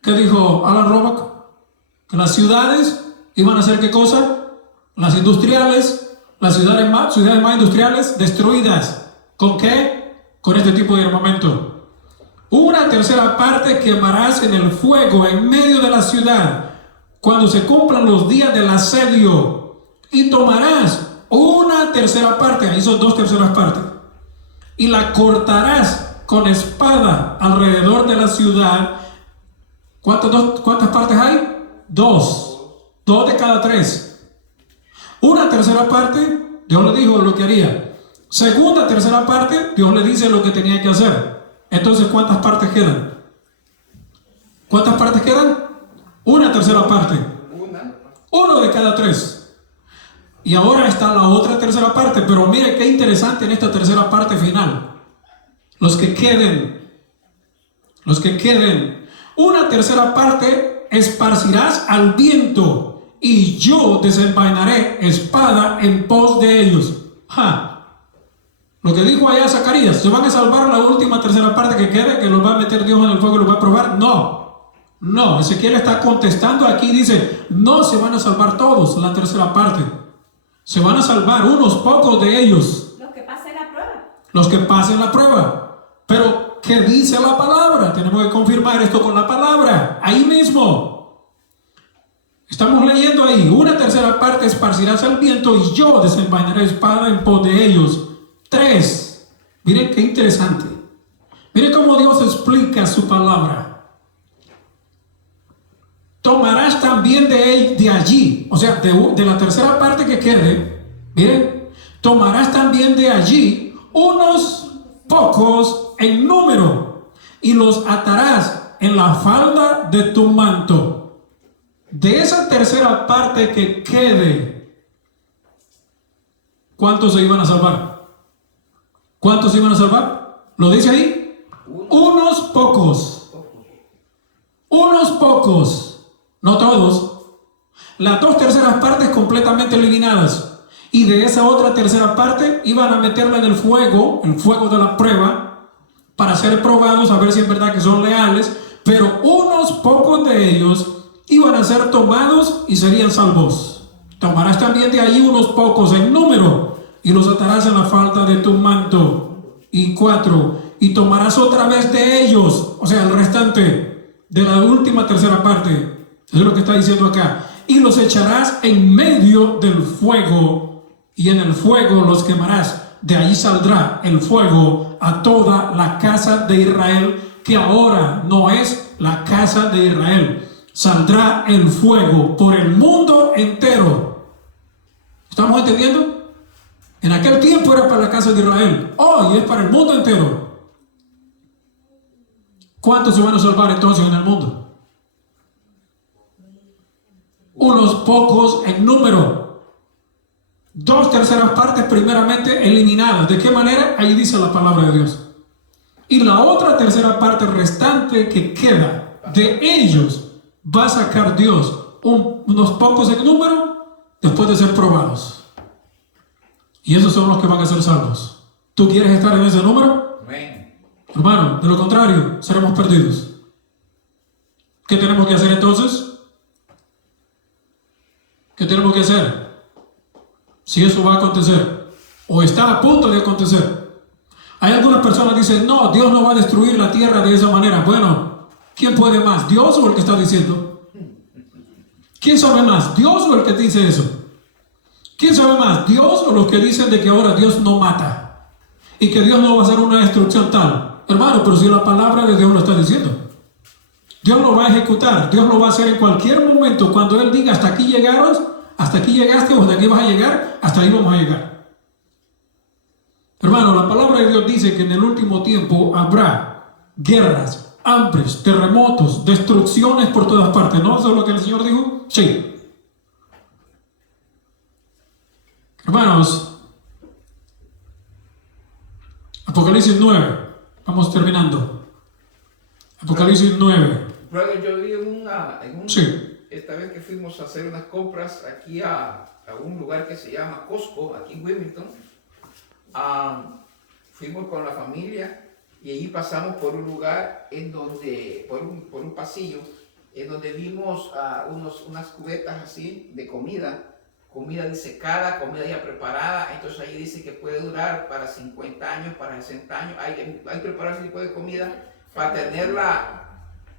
¿Qué dijo Alan Robock? Que las ciudades iban a hacer ¿qué cosa? Las industriales, las ciudades más industriales destruidas. ¿Con qué? Con este tipo de armamento. Una tercera parte quemarás en el fuego en medio de la ciudad cuando se cumplan los días del asedio, y tomarás una tercera parte, ahí son 2 terceras partes, y la cortarás con espada alrededor de la ciudad. ¿Cuántas partes hay? 2 de cada 3. Una tercera parte, Dios le dijo lo que haría. Segunda tercera parte, Dios le dice lo que tenía que hacer. Entonces, ¿cuántas partes quedan? ¿Cuántas partes quedan? Una tercera parte. 1 de cada 3. Y ahora está la otra tercera parte. Pero mire qué interesante en esta tercera parte final. Los que queden. Una tercera parte esparcirás al viento, y yo desenvainaré espada en pos de ellos. Lo que dijo allá Zacarías, ¿se van a salvar la última tercera parte que quede, que los va a meter Dios en el fuego y los va a probar? No, Ezequiel está contestando aquí, dice, no se van a salvar todos, la tercera parte. Se van a salvar unos pocos de ellos. Los que pasen la prueba. Los que pasen la prueba. Pero, ¿qué dice la palabra? Tenemos que confirmar esto con la palabra, ahí mismo. Estamos leyendo ahí, una tercera parte esparcirás al viento, y yo desenvainaré espada en pos de ellos. 3. Miren qué interesante. Miren cómo Dios explica su palabra. Tomarás también de allí, o sea, de la tercera parte que quede, miren, tomarás también de allí unos pocos en número, y los atarás en la falda de tu manto. De esa tercera parte que quede, ¿cuántos se iban a salvar? ¿Cuántos se iban a salvar? ¿Lo dice ahí? Unos pocos. Unos pocos. No todos. Las 2 terceras partes completamente eliminadas. Y de esa otra tercera parte iban a meterla en el fuego de la prueba, para ser probados, a ver si es verdad que son leales. Pero unos pocos de ellos iban a ser tomados y serían salvos. Tomarás también de allí unos pocos en número, y los atarás en la falda de tu manto. Y 4. Y tomarás otra vez de ellos, o sea, el restante de la última tercera parte. Eso es lo que está diciendo acá. Y los echarás en medio del fuego, y en el fuego los quemarás. De ahí saldrá el fuego a toda la casa de Israel, que ahora no es la casa de Israel. Saldrá el fuego por el mundo entero. ¿Estamos entendiendo? En aquel tiempo era para la casa de Israel. Hoy es para el mundo entero. ¿Cuántos se van a salvar entonces en el mundo? Unos pocos en número. 2 terceras partes primeramente eliminadas. ¿De qué manera? Ahí dice la palabra de Dios. Y la otra tercera parte restante que queda, de ellos va a sacar Dios unos pocos en número después de ser probados. Y esos son los que van a ser salvos. ¿Tú quieres estar en ese número? Amén. Hermano, de lo contrario, seremos perdidos. ¿Qué tenemos que hacer entonces? ¿Qué tenemos que hacer? Si eso va a acontecer, o está a punto de acontecer. Hay algunas personas que dicen, no, Dios no va a destruir la tierra de esa manera. Bueno, ¿quién puede más? ¿Dios o el que está diciendo? ¿Quién sabe más? ¿Dios o el que dice eso? ¿Quién sabe más? ¿Dios o los que dicen de que ahora Dios no mata? Y que Dios no va a hacer una destrucción tal. Hermano, pero si la palabra de Dios lo está diciendo. Dios lo va a ejecutar. Dios lo va a hacer en cualquier momento. Cuando Él diga, hasta aquí llegaron, hasta aquí llegaste o hasta aquí vas a llegar, hasta ahí vamos a llegar. Hermano, la palabra de Dios dice que en el último tiempo habrá guerras, hambres, terremotos, destrucciones por todas partes. ¿No eso es lo que el Señor dijo? Sí. Hermanos, Apocalipsis 9. Vamos terminando. Apocalipsis 9. Brother, yo vi Sí. esta vez que fuimos a hacer unas compras aquí a un lugar que se llama Costco, aquí en Wilmington. Fuimos con la familia y allí pasamos por un lugar en donde, por un pasillo, en donde vimos unas cubetas así de comida disecada, comida ya preparada. Entonces ahí dice que puede durar para 50 años, para 60 años. Hay que preparar ese tipo de comida para tenerla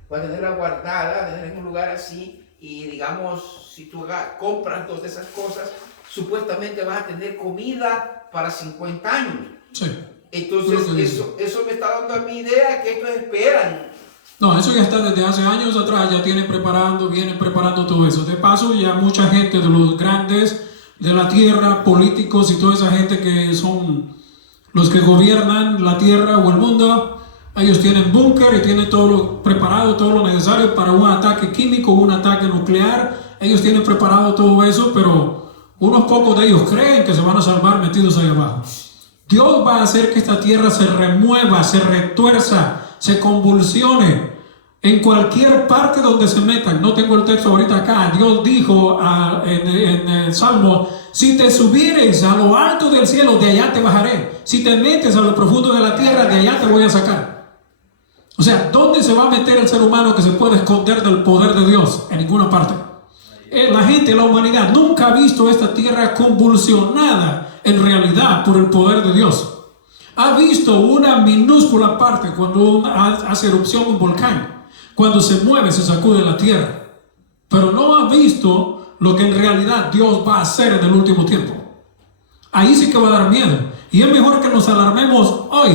guardada, tenerla en un lugar así. Y digamos, si tú compras dos de esas cosas, supuestamente vas a tener comida para 50 años. Sí. Entonces eso me está dando a mi idea que estos esperan. No, eso ya está desde hace años atrás, ya vienen preparando todo eso. De paso, ya mucha gente de los grandes de la tierra, políticos y toda esa gente que son los que gobiernan la tierra o el mundo, ellos tienen búnker y tienen todo lo preparado, todo lo necesario para un ataque químico, un ataque nuclear. Ellos tienen preparado todo eso, pero unos pocos de ellos creen que se van a salvar metidos ahí abajo. Dios va a hacer que esta tierra se remueva, se retuerza, se convulsione en cualquier parte donde se metan. No tengo el texto ahorita acá. Dios dijo en el Salmo, si te subieres a lo alto del cielo, de allá te bajaré. Si te metes a lo profundo de la tierra, de allá te voy a sacar. O sea, ¿dónde se va a meter el ser humano que se puede esconder del poder de Dios? En ninguna parte. La gente, la humanidad, nunca ha visto esta tierra convulsionada en realidad por el poder de Dios. Ha visto una minúscula parte cuando hace erupción un volcán, cuando se mueve, se sacude la tierra, pero no ha visto lo que en realidad Dios va a hacer en el último tiempo. Ahí sí que va a dar miedo, y es mejor que nos alarmemos hoy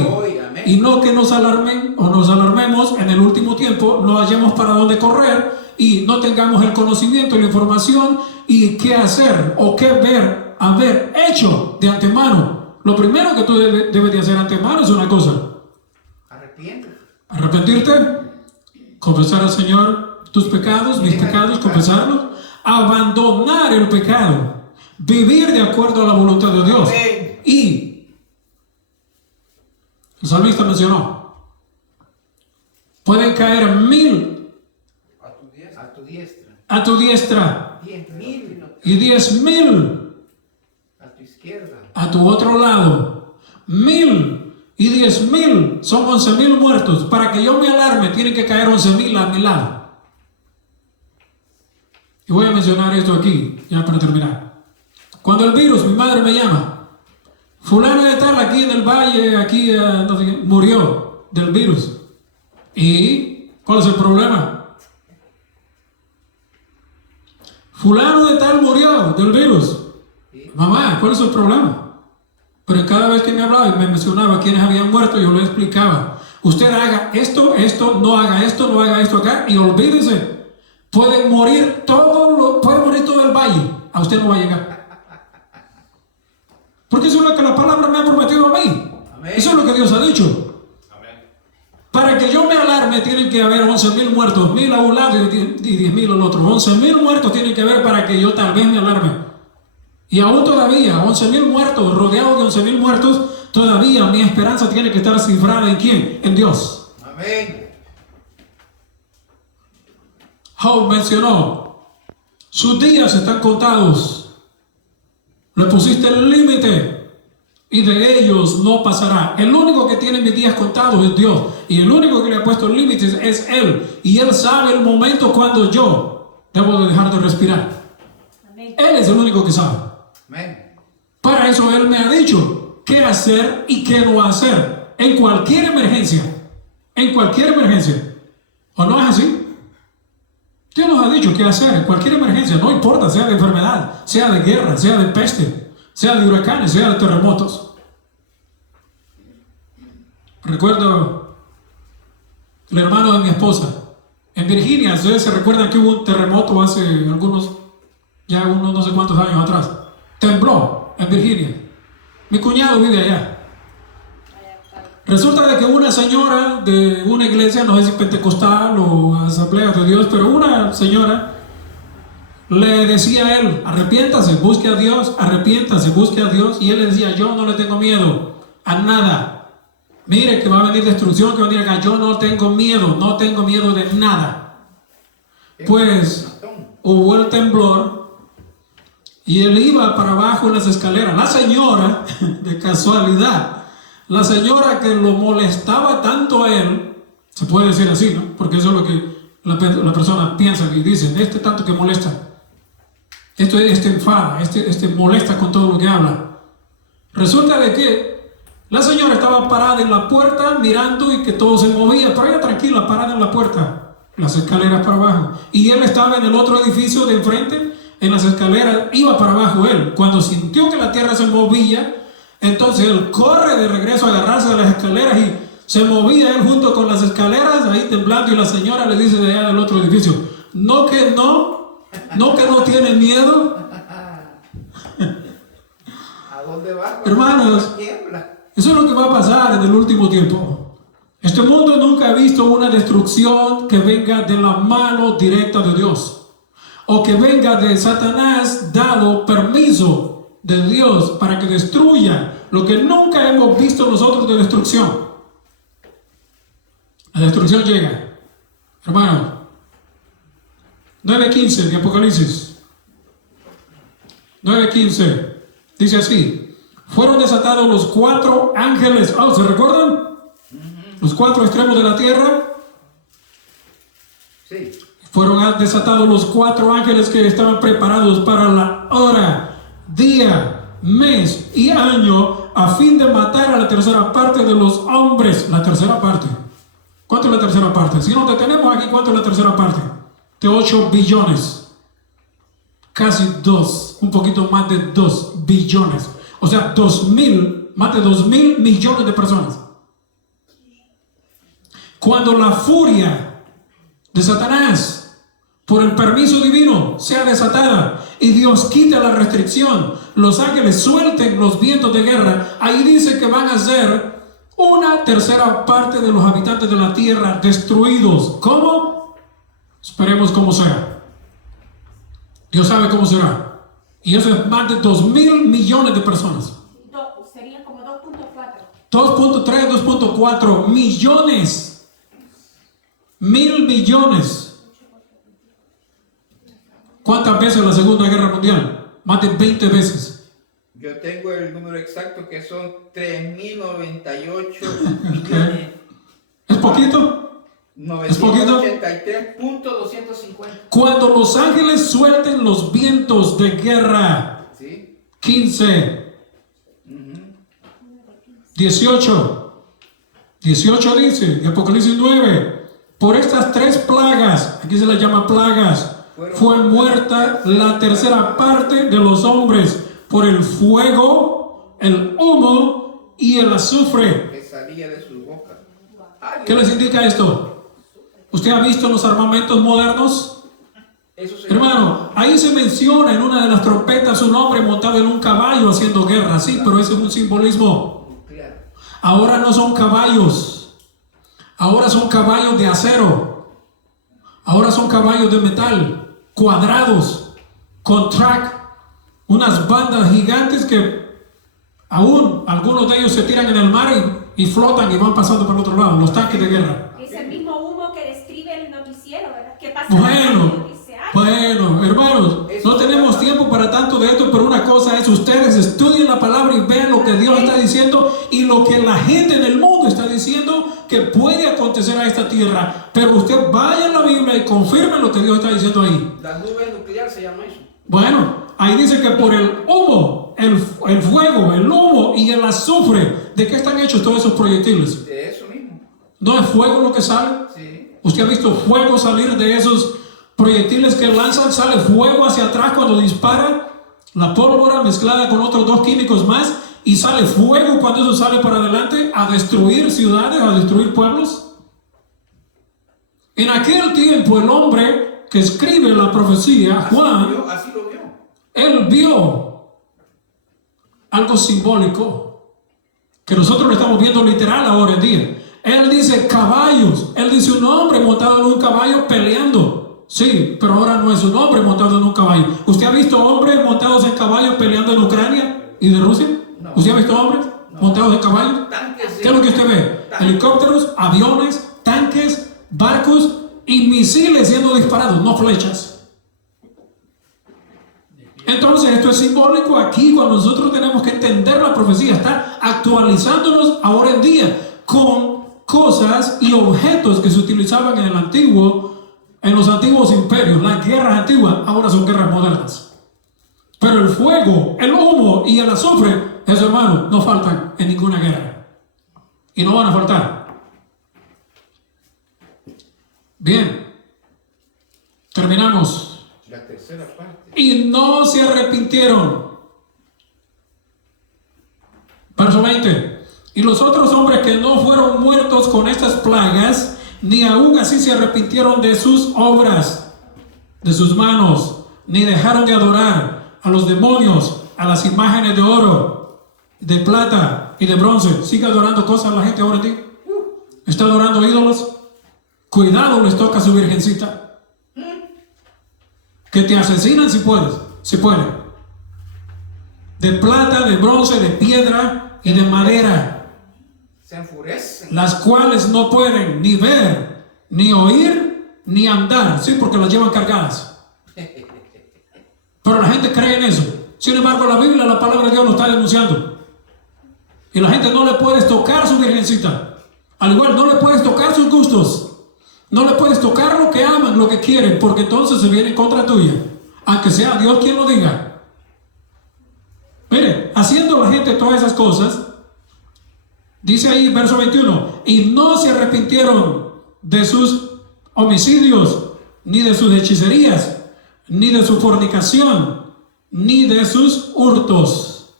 y no que nos alarmemos en el último tiempo, no hallemos para dónde correr y no tengamos el conocimiento y la información y qué hacer o qué haber hecho de antemano. Lo primero que tú debes de hacer antemano es una cosa. Arrepentirte, confesar al Señor tus pecados, mis pecados, confesarlos, abandonar el pecado, vivir de acuerdo a la voluntad de Dios. Y el salmista mencionó, pueden caer 1000 a tu diestra 10,000 y 10,000 a tu izquierda. a tu otro lado. 1000 y 10,000 son 11,000 muertos. Para que yo me alarme, tienen que caer 11,000 a mi lado. Y voy a mencionar esto aquí, ya para terminar. Cuando el virus, mi madre me llama, fulano de tal aquí en el valle, aquí no sé qué, murió del virus. ¿Y cuál es el problema? Fulano de tal murió del virus. Mamá, ¿cuál es el problema? Pero cada vez que me hablaba y me mencionaba quiénes habían muerto, yo le explicaba, usted haga esto, no haga esto acá, y olvídese, puede morir todo el valle, a usted no va a llegar. Porque eso es lo que la palabra me ha prometido a mí. Amén. Eso es lo que Dios ha dicho. Amén. Para que yo me alarme tienen que haber 11,000 muertos, 1000 a un lado y 10,000 al otro. 11,000 muertos tienen que haber para que yo tal vez me alarme. Y aún todavía, 11,000 muertos, rodeado de 11,000 muertos, todavía mi esperanza tiene que estar cifrada ¿en quién? En Dios. Amén. Job mencionó, sus días están contados. Le pusiste el límite y de ellos no pasará. El único que tiene mis días contados es Dios. Y el único que le ha puesto límites es Él. Y Él sabe el momento cuando yo debo de dejar de respirar. Amén. Él es el único que sabe. Amén. Para eso Él me ha dicho qué hacer y qué no hacer en cualquier emergencia. En cualquier emergencia. ¿O no es así? Dios nos ha dicho qué hacer en cualquier emergencia, no importa, sea de enfermedad, sea de guerra, sea de peste, sea de huracanes, sea de terremotos. Recuerdo el hermano de mi esposa en Virginia. Ustedes se recuerdan que hubo un terremoto hace unos no sé cuántos años atrás. Tembló en Virginia. Mi cuñado vive allá. Resulta de que una señora de una iglesia, no sé si pentecostal o asamblea de Dios, pero una señora le decía a él: arrepiéntase, busque a Dios, arrepiéntase, busque a Dios. Y él le decía: yo no le tengo miedo a nada. Mire que va a venir destrucción, que va a venir acá. Yo no tengo miedo de nada. Pues hubo el temblor y él iba para abajo en las escaleras. La señora, de casualidad, la señora que lo molestaba tanto a él, se puede decir así, ¿no? Porque eso es lo que la persona piensa y dice: tanto que molesta, enfada, molesta con todo lo que habla. Resulta de que la señora estaba parada en la puerta mirando y que todo se movía, pero ella tranquila, parada en la puerta, las escaleras para abajo. Y él estaba en el otro edificio de enfrente, en las escaleras, iba para abajo él. Cuando sintió que la tierra se movía, entonces él corre de regreso a agarrarse de las escaleras y se movía él junto con las escaleras, ahí temblando. Y la señora le dice de allá del otro edificio: no que no tiene miedo. ¿A dónde va? Hermanos, eso es lo que va a pasar en el último tiempo. Este mundo nunca ha visto una destrucción que venga de la mano directa de Dios, o que venga de Satanás dado permiso de Dios para que destruya lo que nunca hemos visto nosotros de destrucción. La destrucción llega. Hermano, 9:15 de Apocalipsis. 9:15 dice así: fueron desatados los 4 ángeles. ¿Se recuerdan? Los 4 extremos de la tierra. Sí. Fueron desatados los 4 ángeles que estaban preparados para la hora, día, mes y año, a fin de matar a la tercera parte de los hombres. La tercera parte. ¿Cuánto es la tercera parte? Si nos detenemos aquí, ¿cuánto es la tercera parte? De 8 billones. Casi 2, un poquito más de 2 billones. O sea, más de 2.000 millones de personas. Cuando la furia de Satanás, por el permiso divino, sea desatada y Dios quita la restricción, los ángeles suelten los vientos de guerra, ahí dice que van a ser una tercera parte de los habitantes de la tierra destruidos. ¿Cómo? Esperemos cómo sea. Dios sabe cómo será. Y eso es más de 2.000 millones de personas. Serían como 2.4. 2.3, 2.4 millones. 1.000 millones. ¿Cuántas veces la Segunda Guerra Mundial? Más de 20 veces. Yo tengo el número exacto, que son 3.098 millones. ¿Es poquito? 983.250. Cuando los ángeles suelten los vientos de guerra. ¿Sí? 15. 18 dice de Apocalipsis 9: por estas 3 plagas, aquí se las llama plagas, fue muerta la tercera parte de los hombres por el fuego, el humo y el azufre Que salía de su boca. ¿Qué les indica esto? ¿Usted ha visto los armamentos modernos? Hermano, ahí se menciona en una de las trompetas un hombre montado en un caballo haciendo guerra. Sí, pero ese es un simbolismo. Ahora no son caballos. Ahora son caballos de acero. Ahora son caballos de metal, cuadrados, con track. Unas bandas gigantes que aún algunos de ellos se tiran en el mar y flotan y van pasando por el otro lado. Los tanques de guerra. Es el mismo humo que describe el noticiero, ¿verdad? ¿Qué pasa? Bueno, hermanos, no tenemos tiempo para tanto de esto, pero una cosa es: ustedes estudien la palabra y vean lo que Dios está diciendo y lo que la gente en el mundo está diciendo que puede acontecer a esta tierra. Pero usted vaya a la Biblia y confirme lo que Dios está diciendo ahí. La nube nuclear se llama eso. Bueno, ahí dice que por el humo, el fuego, el humo y el azufre. ¿De qué están hechos todos esos proyectiles? De eso mismo. ¿No es fuego lo que sale? Sí. ¿Usted ha visto fuego salir de esos proyectiles que lanzan? Sale fuego hacia atrás cuando dispara la pólvora mezclada con otros 2 químicos más, y sale fuego cuando eso sale para adelante a destruir ciudades, a destruir pueblos. En aquel tiempo el hombre que escribe la profecía, Juan, Así lo vio. él vio algo simbólico que nosotros lo estamos viendo literal ahora en día. Él dice caballos, él dice un hombre montado en un caballo peleando. Sí, pero ahora no es un hombre montado en un caballo. ¿Usted ha visto hombres montados en caballos peleando en Ucrania y de Rusia? No. ¿Usted ha visto hombres montados en caballos? Tanques, ¿Qué es lo que usted ve? Helicópteros, aviones, tanques, barcos y misiles siendo disparados, no flechas. Entonces esto es simbólico aquí cuando nosotros tenemos que entender la profecía, está actualizándonos ahora en día con cosas y objetos que se utilizaban en los antiguos imperios. Las guerras antiguas ahora son guerras modernas. Pero el fuego, el humo y el azufre, eso, hermano, no faltan en ninguna guerra. Y no van a faltar. Bien. Terminamos. La tercera parte. Y no se arrepintieron. Verso 20. Y los otros hombres que no fueron muertos con estas plagas, ni aún así se arrepintieron de sus obras, de sus manos, ni dejaron de adorar a los demonios, a las imágenes de oro, de plata y de bronce. Sigue adorando cosas la gente ahora en día. Está adorando ídolos. Cuidado, les toca a su virgencita. Que te asesinan si puedes, si pueden. De plata, de bronce, de piedra y de madera. Se enfurecen. Las cuales no pueden ni ver, ni oír, ni andar. Sí, porque las llevan cargadas. Pero la gente cree en eso. Sin embargo, la Biblia, la palabra de Dios lo está denunciando. Y la gente no le puedes tocar su virgencita. Al igual, no le puedes tocar sus gustos. No le puedes tocar lo que aman, lo que quieren, porque entonces se viene en contra tuya. Aunque sea Dios quien lo diga. Mire, haciendo la gente todas esas cosas, dice ahí verso 21, y no se arrepintieron de sus homicidios, ni de sus hechicerías, ni de su fornicación, ni de sus hurtos.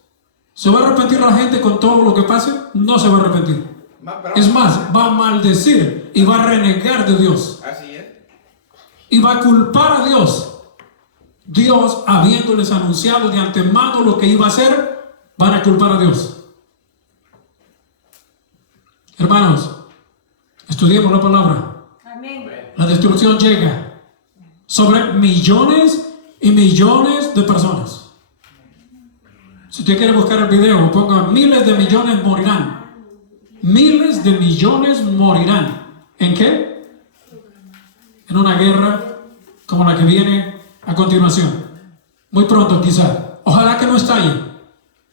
¿Se va a arrepentir la gente con todo lo que pase? No se va a arrepentir. Es más, va a maldecir y va a renegar de Dios. Así es. Y va a culpar a Dios. Dios, habiéndoles anunciado de antemano lo que iba a hacer, van a culpar a Dios. Hermanos, estudiemos la palabra. Amén. La destrucción llega sobre millones y millones de personas. Si usted quiere buscar el video, ponga miles de millones morirán. Miles de millones morirán. ¿En qué? En una guerra como la que viene a continuación. Muy pronto quizá. Ojalá que no estalle,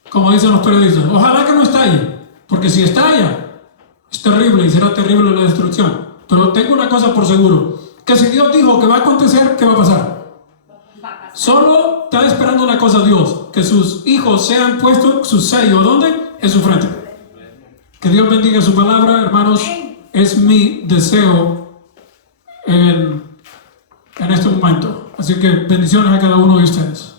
como dicen los periodistas. Ojalá que no estalle, porque si estalla, es terrible y será terrible la destrucción. Pero tengo una cosa por seguro, que si Dios dijo que va a acontecer, ¿qué va a pasar? Solo está esperando una cosa Dios, que sus hijos sean puestos su sello, ¿dónde? En su frente. Que Dios bendiga su palabra, hermanos. Es mi deseo en este momento. Así que bendiciones a cada uno de ustedes.